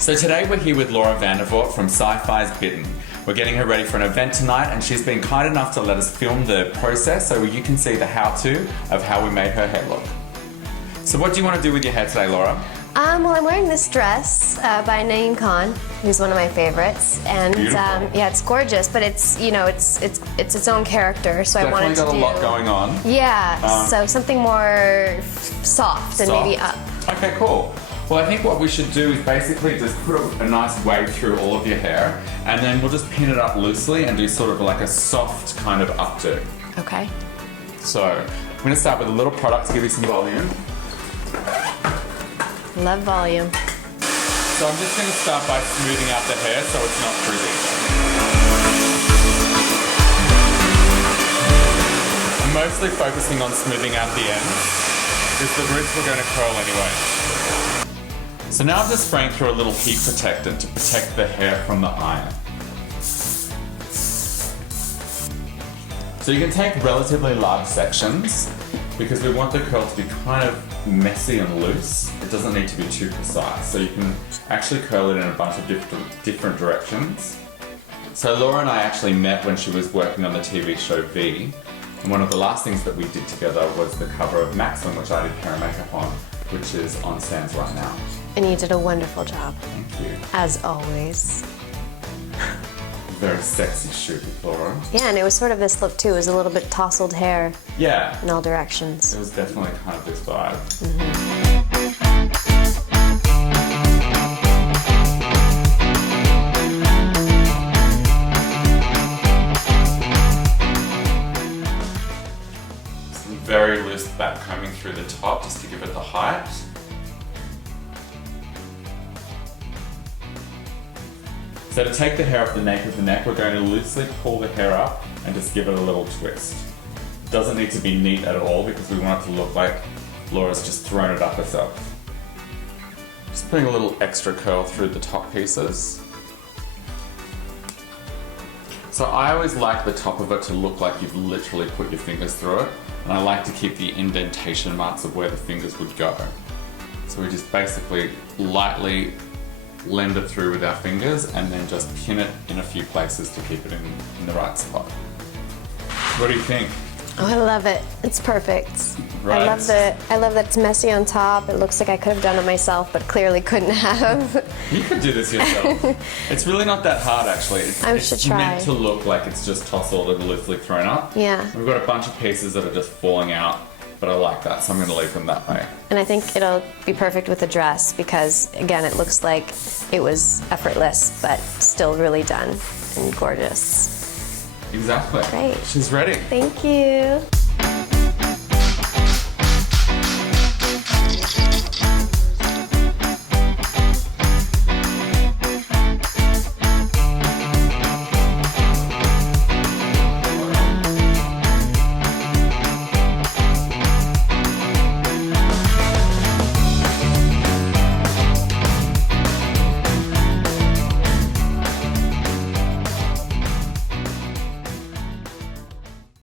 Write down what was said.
So today we're here with Laura Vandervoort from Sci-Fi's Bitten. We're getting her ready for an event tonight, and she's been kind enough to let us film the process so you can see the how-to of how we made her hair look. So what do you want to do with your hair today, Laura? Well, I'm wearing this dress by Naeem Khan, who's one of my favorites, and yeah, it's gorgeous. But it's its own character, so I wanted to do. Definitely got a lot going on. Yeah, so something more soft and maybe up. Okay, cool. Well, I think what we should do is basically just put a nice wave through all of your hair, and then we'll just pin it up loosely and do sort of like a soft kind of updo. Okay. So I'm going to start with a little product to give you some volume. Love volume. So I'm just going to start by smoothing out the hair so it's not frizzy. I'm mostly focusing on smoothing out the ends, because the roots were going to curl anyway. So now I'm just spraying through a little heat protectant to protect the hair from the iron. So you can take relatively large sections because we want the curl to be kind of messy and loose. It doesn't need to be too precise. So you can actually curl it in a bunch of different directions. So Laura and I actually met when she was working on the TV show V. And one of the last things that we did together was the cover of Maxim, which I did hair and makeup on, which is on stands right now. And you did a wonderful job. Thank you. As always. Very sexy shoot with Laura. Yeah, and it was sort of this look too. It was a little bit tousled hair. Yeah. In all directions. It was definitely kind of this vibe. Some very loose back combing through the top just to give it the height. So to take the hair off the nape of the neck, we're going to loosely pull the hair up and just give it a little twist. It doesn't need to be neat at all because we want it to look like Laura's just thrown it up herself. Just putting a little extra curl through the top pieces. So I always like the top of it to look like you've literally put your fingers through it, and I like to keep the indentation marks of where the fingers would go. So we just basically lightly blend it through with our fingers and then just pin it in a few places to keep it in the right spot. What do you think? Oh, I love it. It's perfect. Right. I love that it's messy on top. It looks like I could have done it myself, but clearly couldn't have. You could do this yourself. It's really not that hard, actually. It's meant to look like it's just tousled and loosely thrown up. Yeah. We've got a bunch of pieces that are just falling out, but I like that, so I'm going to leave them that way. And I think it'll be perfect with the dress because, again, it looks like it was effortless, but still really done and gorgeous. Exactly. Great. She's ready. Thank you.